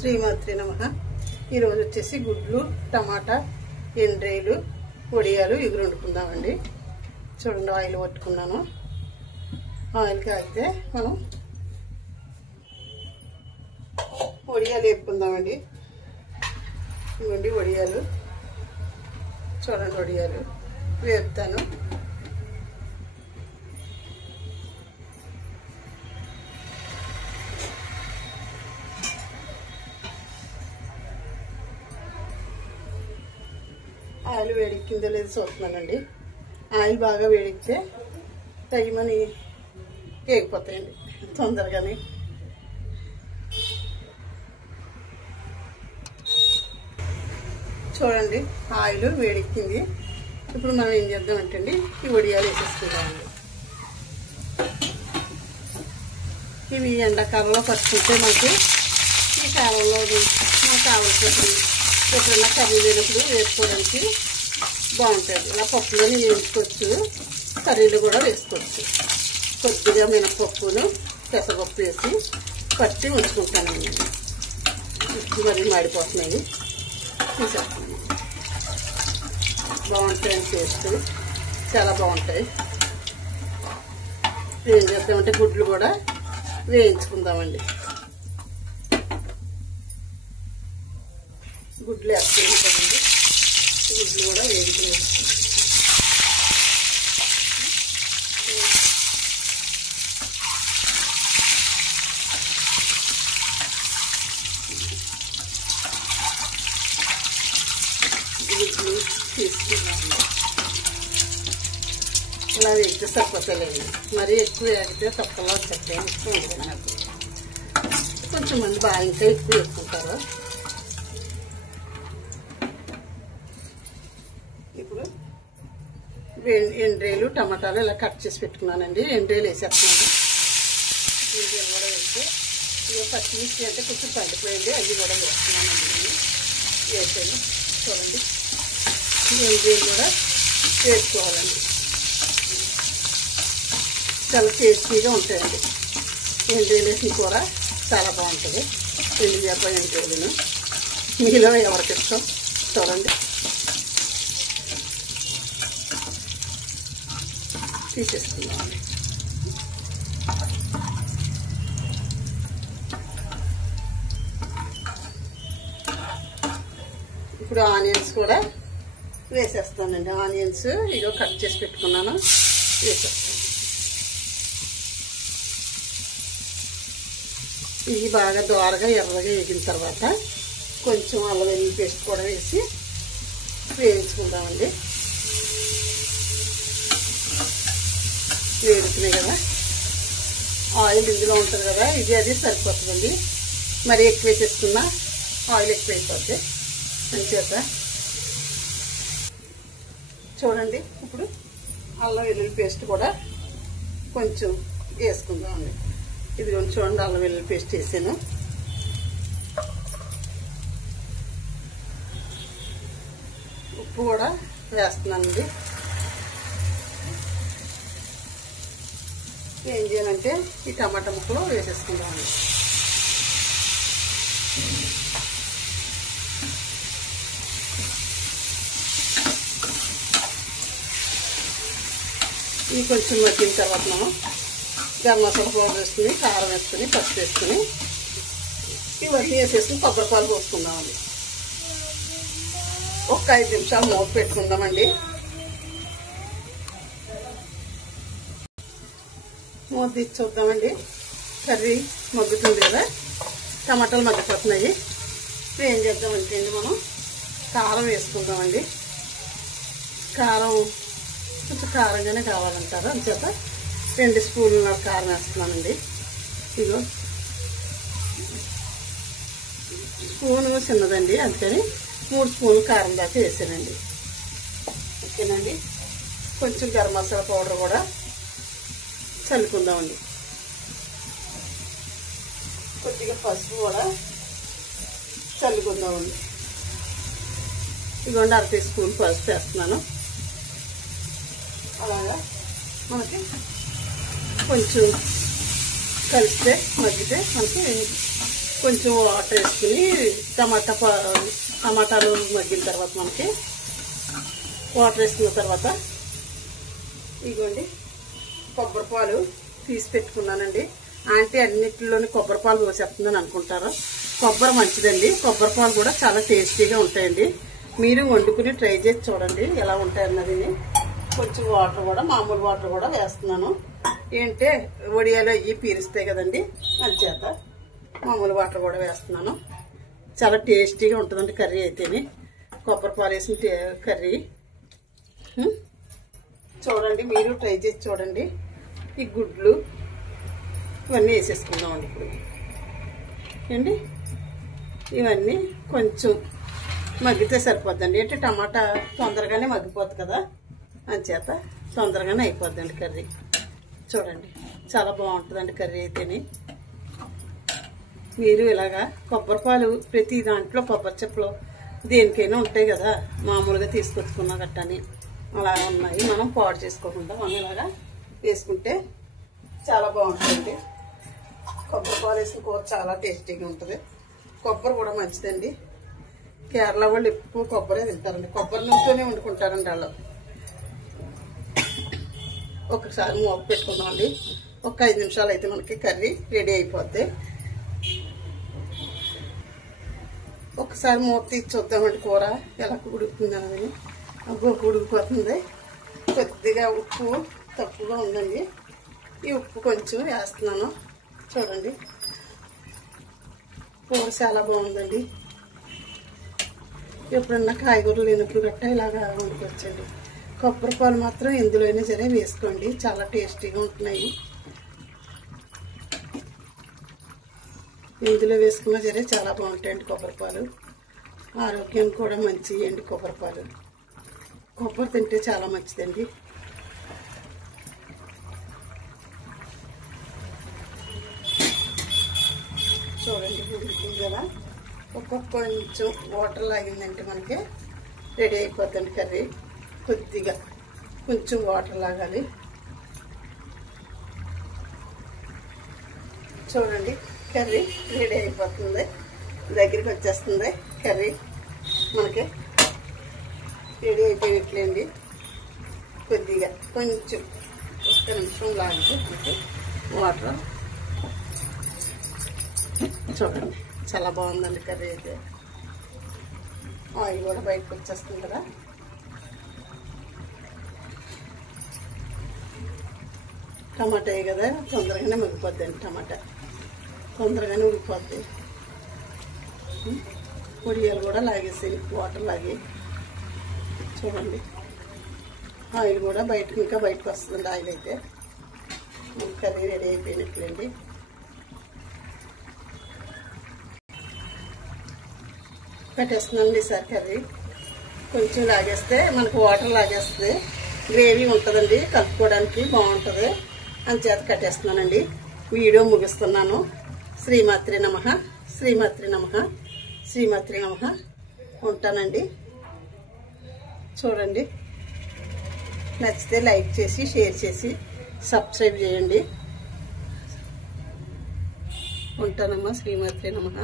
శ్రీమాత్రి నమః. ఈరోజు వచ్చేసి గుడ్లు, టమాటా, ఎండ్రేలు, వడియాలు ఇగురు వండుకుందామండి. చూడండి, ఆయిల్ పట్టుకున్నాను. ఆయిల్ కాగితే మనం వడియాలు వేపుకుందామండి. ఇవ్వండి వడియాలు, చూడండి వడియాలు వేపుతాను. ఆయిల్ వేడెక్కిందో లేదో చూస్తున్నానండి. ఆయిల్ బాగా వేడెక్కితే తగిమని కేగిపోతాయండి తొందరగానే. చూడండి, ఆయిల్ వేడెక్కింది. ఇప్పుడు మనం ఏం చేద్దామంటే అండి, ఈ వడియాలు వేసేసుకుందామండి. ఇవి ఎండాకాలంలో పట్టుకుంటే మనకి ఈ కాలంలో మనకు కావాల్సినప్పుడు ఎప్పుడన్నా కర్రీ లేనప్పుడు వేసుకోవడానికి బాగుంటుంది. ఇలా పప్పులోని వేయించుకోవచ్చు, కర్రీలు కూడా వేసుకోవచ్చు. కొద్దిగా మినపప్పును పెసరపప్పు వేసి పట్టి ఉంచుకుంటానండి. మరీ మాడిపోతున్నాయి, తీసేస్తున్నాను. బాగుంటాయి, టేస్ట్ చాలా బాగుంటాయి. ఏం చేద్దామంటే గుడ్లు కూడా వేయించుకుందామండి. గుడ్లు వేసుకుంటామండి. గుడ్లు కూడా వేయించుకుంటాం. గుడ్లు తీసుకున్నాము. ఇలా వేగితే సరిపోతలేదు, మరీ ఎక్కువ వేగితే తప్పలో చక్కగా ఇష్టం ఉంటుంది నాకు. కొంచెం మంది బాగా ఇంకా ఎక్కువ వేసుకుంటారు. ఇప్పుడు ఎండ్రేలు, టమాటాలు ఇలా కట్ చేసి పెట్టుకున్నానండి. ఎండ్రేలు వేసేస్తున్నాను. ఎండ్రేలు కూడా వేస్తే ఇక పచ్చిమిర్చి అంటే కొంచెం పండిపోయింది, అవి కూడా వేస్తున్నానండి. నేను వేసాను. చూడండి, ఎండ్రేలు కూడా వేసుకోవాలండి. చాలా టేస్టీగా ఉంటాయండి. ఎండ్రేలు వేసిన కూర చాలా బాగుంటుంది. ఎండు చేప ఎండ్రేలును మీలో ఎవరికి ఇష్టం చూడండి. తీసేసుకుందామండి. ఇప్పుడు ఆనియన్స్ కూడా వేసేస్తానండి. ఆనియన్స్ ఇదో కట్ చేసి పెట్టుకున్నాను, వేసేస్తాను. ఇవి బాగా దోరగా ఎర్రగా వేగిన తర్వాత కొంచెం అల్లం వెల్లుల్లి పేస్ట్ కూడా వేసి వేయించుకుందామండి. వేడుతున్నాయి కదా, ఆయిల్ ఇందులో ఉంటుంది కదా, ఇది అది సరిపోతుందండి. మరి ఎక్కువ వేసేసుకున్నా ఆయిల్ ఎక్కువ అయిపోద్ది అంచేత. చూడండి, ఇప్పుడు అల్లం వెల్లుల్లి పేస్ట్ కూడా కొంచెం వేసుకుందామండి. ఇది కొంచెం చూడండి, అల్లం వెల్లుల్లి పేస్ట్ వేసాను. ఉప్పు కూడా వేస్తున్నానండి. ఏం చేయాలంటే ఈ టమాటా ముక్కలు వేసేసుకుందామండి. ఇవి కొంచెం మగ్గిన తర్వాత మనం గరం మసాలా పౌడర్ వేసుకుని, కారం వేసుకుని, పసుపు వేసుకుని ఇవన్నీ వేసేసుకుని కొబ్బరిపాలు పోసుకుందామండి. ఒక 5 నిమిషాలు మూత పెట్టుకుందామండి. మూత తీసి చూద్దామండి. కర్రీ మగ్గుతుంది కదా, టమాటాలు మగ్గిపోతున్నాయి. ఇప్పుడు ఏం చేద్దామంటే అండి, మనం కారం వేసుకుందామండి. కారం కొంచెం కారంగానే కావాలంటారు, అంచేత 2 స్పూన్ల కారం వేస్తున్నానండి. ఇదిగో స్పూను చిన్నదండి, అందుకని 3 స్పూన్లు కారం దాకా వేసానండి. ఓకేనండి. కొంచెం గరం మసాలా పౌడర్ కూడా చల్లుకుందామండి. కొద్దిగా పసుపు కూడా చల్లుకుందామండి. ఇదిగోండి 1/2 టీ స్పూన్ పసుపు వేస్తున్నాను. అలాగా మనకి కొంచెం కలిపితే మగ్గితే మనకి కొంచెం వాటర్ వేసుకుని టమాటాలు మగ్గిన తర్వాత మనకి వాటర్ వేసుకున్న తర్వాత ఇదిగోండి కొబ్బరి పాలు తీసి పెట్టుకున్నానండి. ఆంటీ అన్నిటిలోని కొబ్బరి పాలు పోసేస్తుందని అనుకుంటారు. కొబ్బరి మంచిదండి. కొబ్బరి పాలు కూడా చాలా టేస్టీగా ఉంటాయండి. మీరు వండుకుని ట్రై చేసి చూడండి ఎలా ఉంటాయన్నది. కొంచెం వాటర్ కూడా మామూలు వాటర్ కూడా వేస్తున్నాను. ఏంటంటే వడియాలు అవి పీరుస్తాయి కదండి, అంచేత మామూలు వాటర్ కూడా వేస్తున్నాను. చాలా టేస్టీగా ఉంటుందండి కర్రీ అయితేనే, కొబ్బరి పాలు వేసిన కర్రీ. చూడండి మీరు ట్రై చేసి చూడండి. ఈ గుడ్లు ఇవన్నీ వేసేసుకుందామండి ఇప్పుడు ఏంటి. ఇవన్నీ కొంచెం మగ్గితే సరిపోద్దండి. అంటే టమాటా తొందరగానే మగ్గిపోద్ది కదా, అంచేత తొందరగానే అయిపోద్దండి కర్రీ. చూడండి చాలా బాగుంటుందండి కర్రీ అయితేనే. మీరు ఇలాగా కొబ్బరి పాలు ప్రతి దాంట్లో కొబ్బరి చెప్పులు దేనికైనా ఉంటాయి కదా, మామూలుగా తీసుకొచ్చుకున్నా గట్టని అలా ఉన్నాయి. మనం పాడు చేసుకోకుండా మనం ఇలాగా వేసుకుంటే చాలా బాగుంటుంది. కొబ్బరి పాలు వేసిన కూర చాలా టేస్టీగా ఉంటుంది. కొబ్బరి కూడా మంచిదండి. కేరళ వాళ్ళు ఎక్కువ కొబ్బరే తింటారండి. కొబ్బరి నూనెతోనే వండుకుంటారండి వాళ్ళు. ఒకసారి మూత పెట్టుకుందామండి. ఒక 5 నిమిషాలు అయితే మనకి కర్రీ రెడీ అయిపోద్ది. ఒకసారి మూత తీసి చూద్దామండి కూర ఎలా ఉడుకుతుందని. ఉడికిపోతుంది. కొద్దిగా ఉప్పు తక్కువగా ఉందండి. ఈ ఉప్పు కొంచెం వేస్తున్నాను. చూడండి కూర చాలా బాగుందండి. ఎప్పుడన్నా కాయగూరలు లేనప్పుడు గట్టా ఇలాగా వండుకొచ్చండి. కొబ్బరి పాలు మాత్రం ఎందులో అయినా సరే వేసుకోండి, చాలా టేస్టీగా ఉంటున్నాయి. ఎందులో వేసుకున్నా సరే చాలా బాగుంటాయండి కొబ్బరి పాలు. ఆరోగ్యం కూడా మంచిది అండి కొబ్బరి పాలు. కొబ్బరి తింటే చాలా మంచిదండి. చూడండి ఉడికింది కదా. కొంచెం వాటర్ లాగిందంటే మనకి రెడీ అయిపోద్దండి కర్రీ. కొద్దిగా కొంచెం వాటర్ లాగాలి. చూడండి కర్రీ రెడీ అయిపోతుంది. దగ్గరికి వచ్చేస్తుంది కర్రీ మనకి రెడీ అయిపోయినట్లేండి. కొద్దిగా కొంచెం 1 నిమిషం లాగితే మనకి వాటర్. చూడండి చాలా బాగుందండి కర్రీ అయితే. ఆయిల్ కూడా బయటకు వచ్చేస్తుంది కదా. టమాటా కదా తొందరగానే మగ్గిపోద్దండి. టమాటా తొందరగానే ఉడికిపోద్ది. పొడియాలు కూడా లాగేసి వాటర్ లాగి. చూడండి ఆయిల్ కూడా ఇంకా బయటకు వస్తుందండి. ఆయిల్ అయితే కర్రీ రెడీ అయిపోయినట్లేండి. పెట్టేస్తుందండి సార్ కర్రీ. కొంచెం లాగేస్తే మనకు వాటర్ లాగేస్తుంది. గ్రేవీ ఉంటుందండి, కలుపుకోవడానికి బాగుంటుంది. అంచేత కట్టేస్తున్నానండి. వీడియో ముగిస్తున్నాను. శ్రీమాత్రి నమః, శ్రీమాత్రి నమః, శ్రీమాత్రి నమః. ఉంటానండి. చూడండి నచ్చితే లైక్ చేసి షేర్ చేసి సబ్స్క్రైబ్ చేయండి. ఉంటానమ్మా. శ్రీమాత్రి నమః.